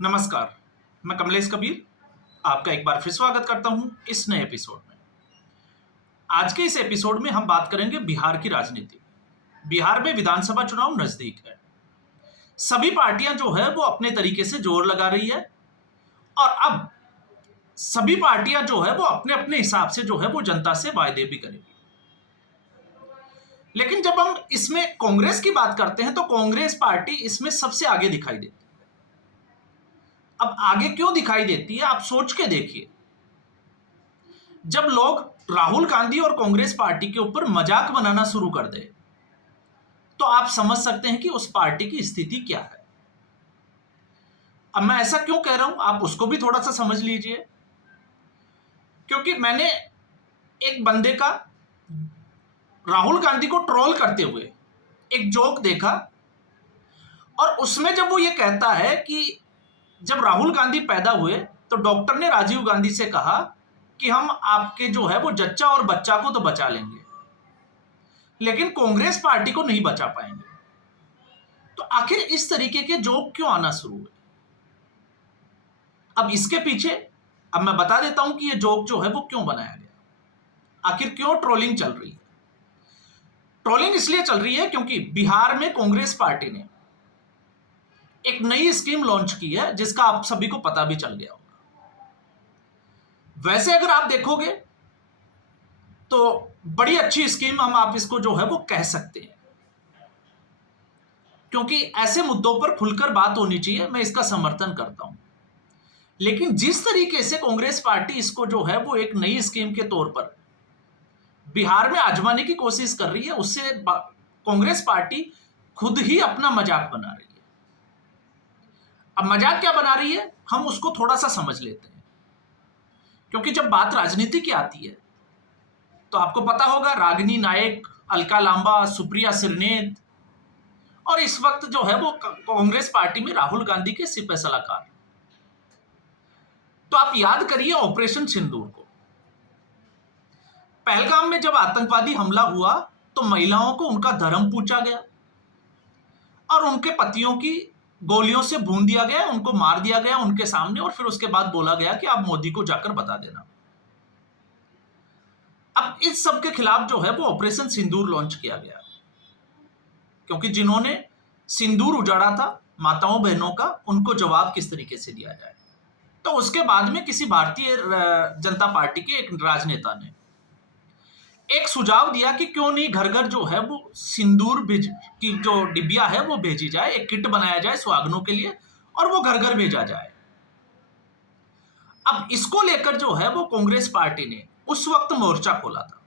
नमस्कार, मैं कमलेश कबीर आपका एक बार फिर स्वागत करता हूं इस नए एपिसोड में। आज के इस एपिसोड में हम बात करेंगे बिहार की राजनीति। बिहार में विधानसभा चुनाव नजदीक है। सभी पार्टियां जो है वो अपने तरीके से जोर लगा रही है और अब सभी पार्टियां जो है वो अपने अपने हिसाब से जो है वो जनता से वायदे भी करेगी। लेकिन जब हम इसमें कांग्रेस की बात करते हैं तो कांग्रेस पार्टी इसमें सबसे आगे दिखाई देती है। अब आगे क्यों दिखाई देती है आप सोच के देखिए। जब लोग राहुल गांधी और कांग्रेस पार्टी के ऊपर मजाक बनाना शुरू कर दे तो आप समझ सकते हैं कि उस पार्टी की स्थिति क्या है। अब मैं ऐसा क्यों कह रहा हूं आप उसको भी थोड़ा सा समझ लीजिए, क्योंकि मैंने एक बंदे का राहुल गांधी को ट्रोल करते हुए एक जोक देखा और उसमें जब वो ये कहता है कि जब राहुल गांधी पैदा हुए तो डॉक्टर ने राजीव गांधी से कहा कि हम आपके जो है वो जच्चा और बच्चा को तो बचा लेंगे लेकिन कांग्रेस पार्टी को नहीं बचा पाएंगे। तो आखिर इस तरीके के जोक क्यों आना शुरू हुए? अब इसके पीछे अब मैं बता देता हूं कि ये जोक जो है वो क्यों बनाया गया, आखिर क्यों ट्रोलिंग चल रही है। ट्रोलिंग इसलिए चल रही है क्योंकि बिहार में कांग्रेस पार्टी ने एक नई स्कीम लॉन्च की है जिसका आप सभी को पता भी चल गया होगा। वैसे अगर आप देखोगे तो बड़ी अच्छी स्कीम हम आप इसको जो है वो कह सकते हैं, क्योंकि ऐसे मुद्दों पर खुलकर बात होनी चाहिए, मैं इसका समर्थन करता हूं। लेकिन जिस तरीके से कांग्रेस पार्टी इसको जो है वो एक नई स्कीम के तौर पर बिहार में आजमाने की कोशिश कर रही है, उससे कांग्रेस पार्टी खुद ही अपना मजाक बना रही है। अब मजाक क्या बना रही है हम उसको थोड़ा सा समझ लेते हैं, क्योंकि जब बात राजनीति की आती है तो आपको पता होगा रागिनी नायक, अलका लांबा, सुप्रिया सिरनेत और इस वक्त जो है वो कांग्रेस पार्टी में राहुल गांधी के सिपह सलाहकार। तो आप याद करिए ऑपरेशन सिंदूर को। पहलगाम में जब आतंकवादी हमला हुआ तो महिलाओं को उनका धर्म पूछा गया और उनके पतियों की गोलियों से भून दिया गया, उनको मार दिया गया उनके सामने और फिर उसके बाद बोला गया कि आप मोदी को जाकर बता देना। अब इस सब के खिलाफ जो है वो ऑपरेशन सिंदूर लॉन्च किया गया, क्योंकि जिन्होंने सिंदूर उजाड़ा था माताओं बहनों का, उनको जवाब किस तरीके से दिया जाए। तो उसके बाद में किसी भारतीय जनता पार्टी के एक राजनेता ने एक सुझाव दिया कि क्यों नहीं घर घर जो है वो सिंदूर भेज की जो डिबिया है वो भेजी जाए, एक किट बनाया जाए सुहागनों के लिए और वो घर घर भेजा जाए। अब इसको लेकर जो है वो कांग्रेस पार्टी ने उस वक्त मोर्चा खोला था।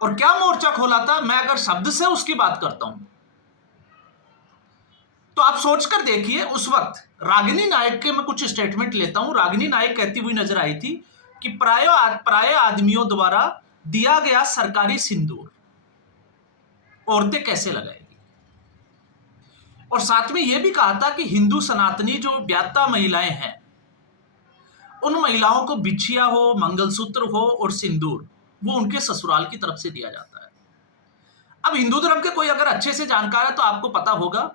और क्या मोर्चा खोला था, मैं अगर शब्द से उसकी बात करता हूं तो आप सोचकर देखिए। उस वक्त रागिनी नायक के मैं कुछ स्टेटमेंट लेता हूं। रागिनी नायक कहती हुई नजर आई थी कि पराये आदमियों द्वारा दिया गया सरकारी सिंदूर औरतें कैसे लगाएगी, और साथ में यह भी कहा था कि हिंदू सनातनी जो ब्याता महिलाएं हैं उन महिलाओं को बिछिया हो, मंगलसूत्र हो और सिंदूर वो उनके ससुराल की तरफ से दिया जाता है। अब हिंदू धर्म के कोई अगर अच्छे से जानकार है तो आपको पता होगा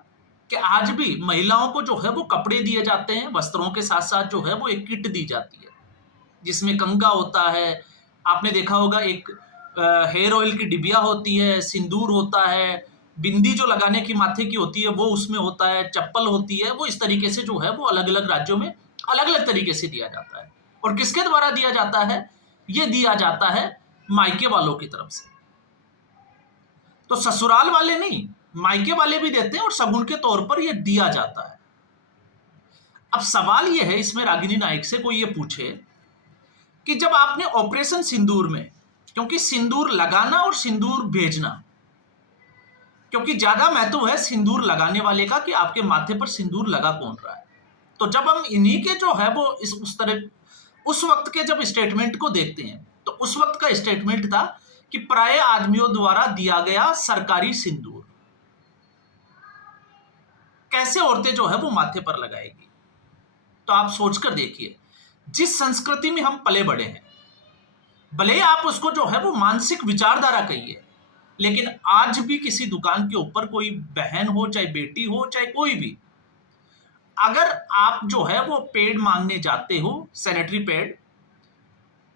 कि आज भी महिलाओं को जो है वो कपड़े दिए जाते हैं, वस्त्रों के साथ साथ जो है वो एक किट दी जाती है जिसमें कंघा होता है, आपने देखा होगा एक हेयर ऑयल की डिबिया होती है, सिंदूर होता है, बिंदी जो लगाने की माथे की होती है वो उसमें होता है, चप्पल होती है। वो इस तरीके से जो है वो अलग अलग राज्यों में अलग अलग तरीके से दिया जाता है। और किसके द्वारा दिया जाता है? ये दिया जाता है मायके वालों की तरफ से। तो ससुराल वाले नहीं, मायके वाले भी देते हैं और शगुन के तौर पर यह दिया जाता है। अब सवाल यह है इसमें रागिनी नायक से कोई ये पूछे कि जब आपने ऑपरेशन सिंदूर में, क्योंकि सिंदूर लगाना और सिंदूर भेजना, क्योंकि ज्यादा महत्व है सिंदूर लगाने वाले का कि आपके माथे पर सिंदूर लगा कौन रहा है। तो जब हम इन्हीं के जो है वो उस वक्त के जब स्टेटमेंट को देखते हैं तो उस वक्त का स्टेटमेंट था कि पराये आदमियों द्वारा दिया गया सरकारी सिंदूर कैसे औरतें जो है वो माथे पर लगाएगी। तो आप सोचकर देखिए, जिस संस्कृति में हम पले बड़े हैं, भले आप उसको जो है वो मानसिक विचारधारा कहिए, लेकिन आज भी किसी दुकान के ऊपर कोई बहन हो, चाहे बेटी हो, चाहे कोई भी, अगर आप जो है वो पेड मांगने जाते हो, सैनिटरी पैड,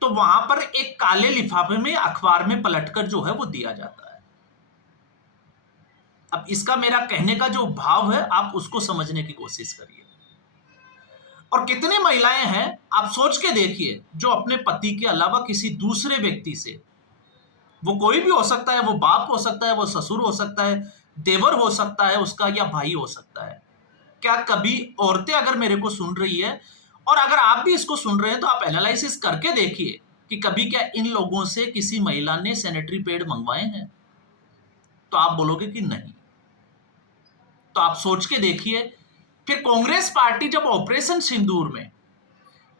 तो वहां पर एक काले लिफाफे में अखबार में पलटकर जो है वो दिया जाता है। अब इसका मेरा कहने का जो भाव है, आप उसको समझने की कोशिश करिए। और कितनी महिलाएं हैं, आप सोच के देखिए, जो अपने पति के अलावा किसी दूसरे व्यक्ति से, वो कोई भी हो सकता है, वो बाप हो सकता है, वो ससुर हो सकता है, देवर हो सकता है उसका, या भाई हो सकता है। क्या कभी औरतें अगर मेरे को सुन रही है, और अगर आप भी इसको सुन रहे हैं, तो आप एनालिसिस करके देखिए कि कभी क्या इन लोगों से किसी महिला ने सैनिटरी पैड मंगवाए हैं? तो आप बोलोगे कि नहीं। तो आप सोच के देखिए। फिर कांग्रेस पार्टी जब ऑपरेशन सिंदूर में,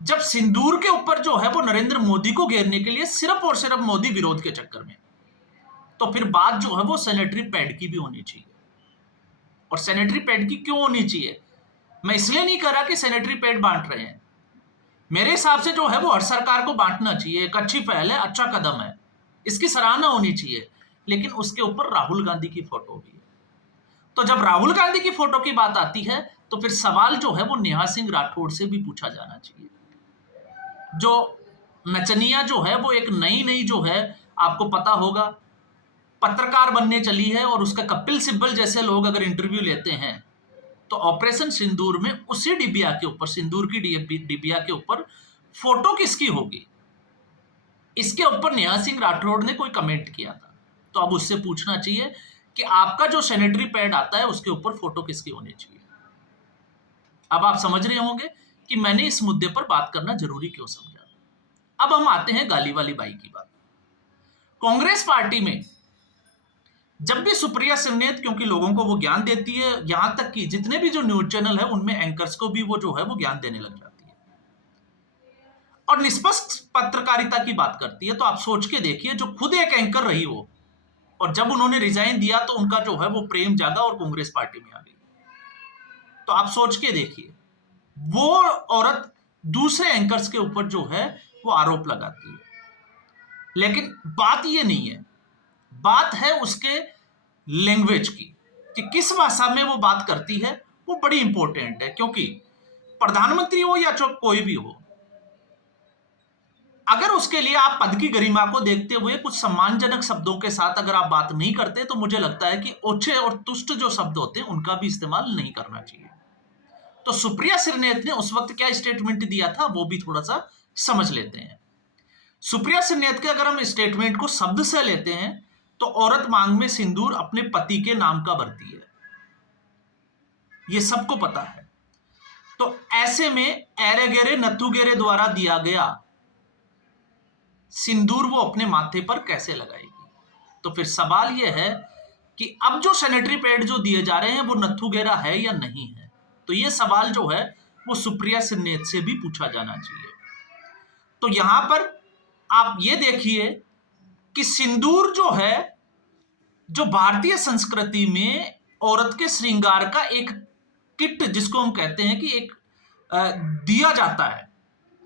जब सिंदूर के ऊपर जो है वो नरेंद्र मोदी को घेरने के लिए सिर्फ और सिर्फ मोदी विरोध के चक्कर में, तो फिर बात जो है वो सैनिटरी पैड की भी होनी चाहिए। और सैनिटरी पैड की क्यों होनी चाहिए? मैं इसलिए नहीं कह रहा कि सैनिटरी पैड बांट रहे हैं। मेरे हिसाब से जो है वो हर सरकार को बांटना चाहिए, एक अच्छी पहल है, अच्छा कदम है, इसकी सराहना होनी चाहिए। लेकिन उसके ऊपर राहुल गांधी की फोटो भी है। तो जब राहुल गांधी की फोटो की बात आती है, तो फिर सवाल जो है वो नेहा सिंह राठौड़ से भी पूछा जाना चाहिए। जो नचनिया जो है वो एक नई नई जो है, आपको पता होगा, पत्रकार बनने चली है, और उसका कपिल सिब्बल जैसे लोग अगर इंटरव्यू लेते हैं, तो ऑपरेशन सिंदूर में उसी डिबिया के ऊपर, सिंदूर की डिबिया के ऊपर फोटो किसकी होगी, इसके ऊपर नेहा सिंह राठौड़ ने कोई कमेंट किया था। तो अब उससे पूछना चाहिए कि आपका जो सैनिटरी पैड आता है उसके ऊपर फोटो किसकी होनी चाहिए। अब आप समझ रहे होंगे कि मैंने इस मुद्दे पर बात करना जरूरी क्यों समझा। अब हम आते हैं गाली वाली बाई की बात। कांग्रेस पार्टी में जब भी सुप्रिया सिन्नेत, क्योंकि लोगों को वो ज्ञान देती है, यहां तक कि जितने भी जो न्यूज चैनल है उनमें एंकर्स को भी वो जो है वो ज्ञान देने लग जाती है और निष्पक्ष पत्रकारिता की बात करती है। तो आप सोच के देखिए, जो खुद एक एंकर रही हो, और जब उन्होंने रिजाइन दिया तो उनका जो है वो प्रेम जागा और कांग्रेस पार्टी में आ गई। तो आप सोच के देखिए, वो औरत दूसरे एंकर्स के ऊपर जो है वो आरोप लगाती है। लेकिन बात ये नहीं है, बात है उसके लैंग्वेज की, कि किस भाषा में वो बात करती है, वो बड़ी इंपॉर्टेंट है। क्योंकि प्रधानमंत्री हो या जो कोई भी हो, अगर उसके लिए आप पद की गरिमा को देखते हुए कुछ सम्मानजनक शब्दों के साथ अगर आप बात नहीं करते, तो मुझे लगता है कि ओछे और तुष्ट जो शब्द होते हैं उनका भी इस्तेमाल नहीं करना चाहिए। तो सुप्रिया सिन्नेत ने उस वक्त क्या स्टेटमेंट दिया था, वो भी थोड़ा सा समझ लेते हैं। सुप्रिया सिन्नेत के अगर हम स्टेटमेंट को शब्द से लेते हैं, तो औरत मांग में सिंदूर अपने पति के नाम का भरती है, ये सबको पता है। तो ऐसे में एरे गेरे नथु गेरे द्वारा दिया गया सिंदूर वो अपने माथे पर कैसे लगाएगी? तो फिर सवाल यह है कि अब जो सैनिटरी पैड जो दिए जा रहे हैं वो नथु गेरा है या नहीं है। तो ये सवाल जो है वो सुप्रिया सिन्नेत से भी पूछा जाना चाहिए। तो यहां पर आप ये देखिए कि सिंदूर जो है, जो भारतीय संस्कृति में औरत के श्रृंगार का एक किट, जिसको हम कहते हैं कि एक दिया जाता है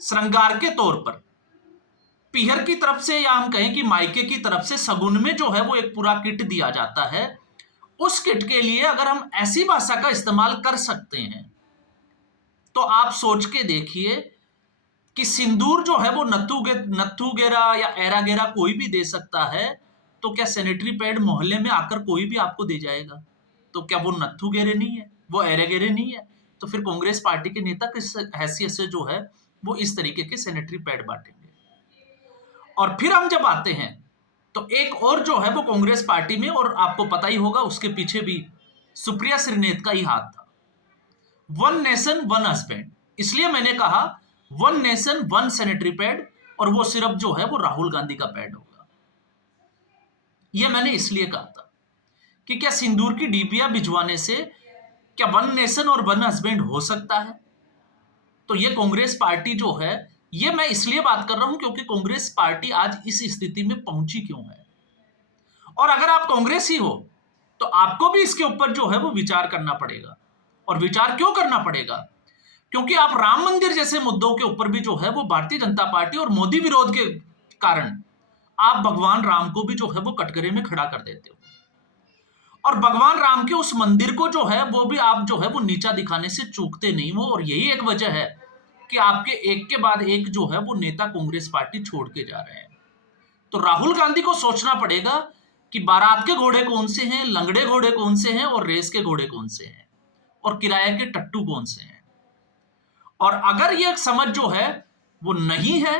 श्रृंगार के तौर पर, पीहर की तरफ से, या हम कहें कि मायके की तरफ से सगुन में जो है वो एक पूरा किट दिया जाता है। उस किट के लिए अगर हम ऐसी भाषा का इस्तेमाल कर सकते हैं, तो आप सोच के देखिए कि सिंदूर जो है वो नथु गेरा या एरा गेरा कोई भी दे सकता है, तो क्या सैनिटरी पैड मोहल्ले में आकर कोई भी आपको दे जाएगा? तो क्या वो नथु गेरे नहीं है, वो एरे गेरे नहीं है? तो फिर कांग्रेस पार्टी के नेता किस हैसियत से जो है वो इस तरीके के सैनिटरी पैड बांटेंगे? और फिर हम जब आते हैं, तो एक और जो है वो कांग्रेस पार्टी में, और आपको पता ही होगा उसके पीछे भी सुप्रिया सिन्नेत का ही हाथ था, वन नेशन वन हस्बैंड। इसलिए मैंने कहा one nation one sanitary pad, और वो सिर्फ जो है वो राहुल गांधी का पैड होगा। यह मैंने इसलिए कहा था कि क्या सिंदूर की डिबिया भिजवाने से क्या वन नेशन और वन हस्बैंड हो सकता है? तो ये कांग्रेस पार्टी जो है, ये मैं इसलिए बात कर रहा हूं क्योंकि कांग्रेस पार्टी आज इस स्थिति में पहुंची क्यों है। और अगर आप कांग्रेसी हो, तो आपको भी इसके ऊपर जो है वो विचार करना पड़ेगा। और विचार क्यों करना पड़ेगा? क्योंकि आप राम मंदिर जैसे मुद्दों के ऊपर भी जो है वो भारतीय जनता पार्टी और मोदी विरोध के कारण आप भगवान राम को भी जो है वो कटघरे में खड़ा कर देते हो। और भगवान राम के उस मंदिर को जो है वो भी आप जो है वो नीचा दिखाने से चूकते नहीं हो, और यही एक वजह है कि आपके एक के बाद एक जो है वो नेता कांग्रेस पार्टी छोड़ के जा रहे हैं। तो राहुल गांधी को सोचना पड़ेगा कि बारात के घोड़े कौन से हैं, लंगड़े घोड़े कौन से हैं, और रेस के घोड़े कौन से हैं, और किराए के टट्टू कौन से हैं। और अगर ये समझ जो है वो नहीं है,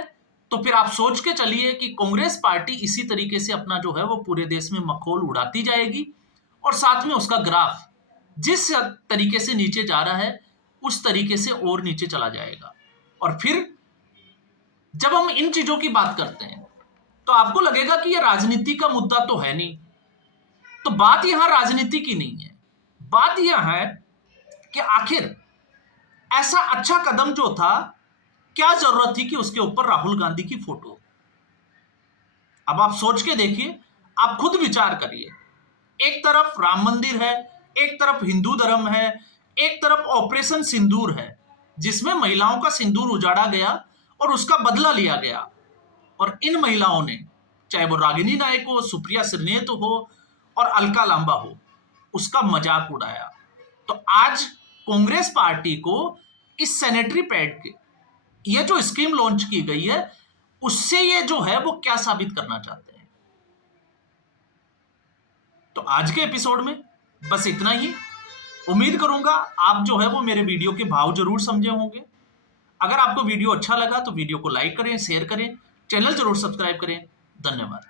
तो फिर आप सोच के चलिए कि कांग्रेस पार्टी इसी तरीके से अपना जो है वो पूरे देश में मखौल उड़ाती जाएगी, और साथ में उसका ग्राफ जिस तरीके से नीचे जा रहा है उस तरीके से और नीचे चला जाएगा। और फिर जब हम इन चीजों की बात करते हैं तो आपको लगेगा कि ये राजनीति का मुद्दा तो है नहीं। तो बात यहां राजनीति की नहीं है, बात यह है कि आखिर ऐसा अच्छा कदम जो था, क्या जरूरत थी कि उसके ऊपर राहुल गांधी की फोटो। अब आप सोच के देखिए, आप खुद विचार करिए। एक तरफ राम मंदिर है, एक तरफ हिंदू धर्म है, एक तरफ ऑपरेशन सिंदूर है जिसमें महिलाओं का सिंदूर उजाड़ा गया और उसका बदला लिया गया, और इन महिलाओं ने, चाहे वो रागिनी नायक हो, सुप्रिया श्रीनेत हो और अलका लांबा हो, उसका मजाक उड़ाया। तो आज कांग्रेस पार्टी को इस सैनिटरी पैड के ये जो स्कीम लॉन्च की गई है उससे ये जो है वो क्या साबित करना चाहते हैं। तो आज के एपिसोड में बस इतना ही। उम्मीद करूंगा आप जो है वो मेरे वीडियो के भाव जरूर समझे होंगे। अगर आपको वीडियो अच्छा लगा तो वीडियो को लाइक करें, शेयर करें, चैनल जरूर सब्सक्राइब करें। धन्यवाद।